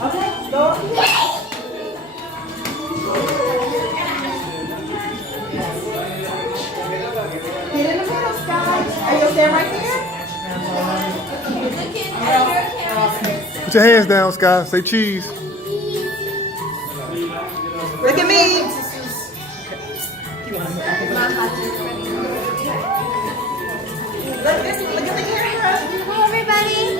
Okay, go. Get in the middle, Sky. Are you staying right there? Put your hands down, Sky. Say cheese. Look at me. Look at the camera. Hi, everybody.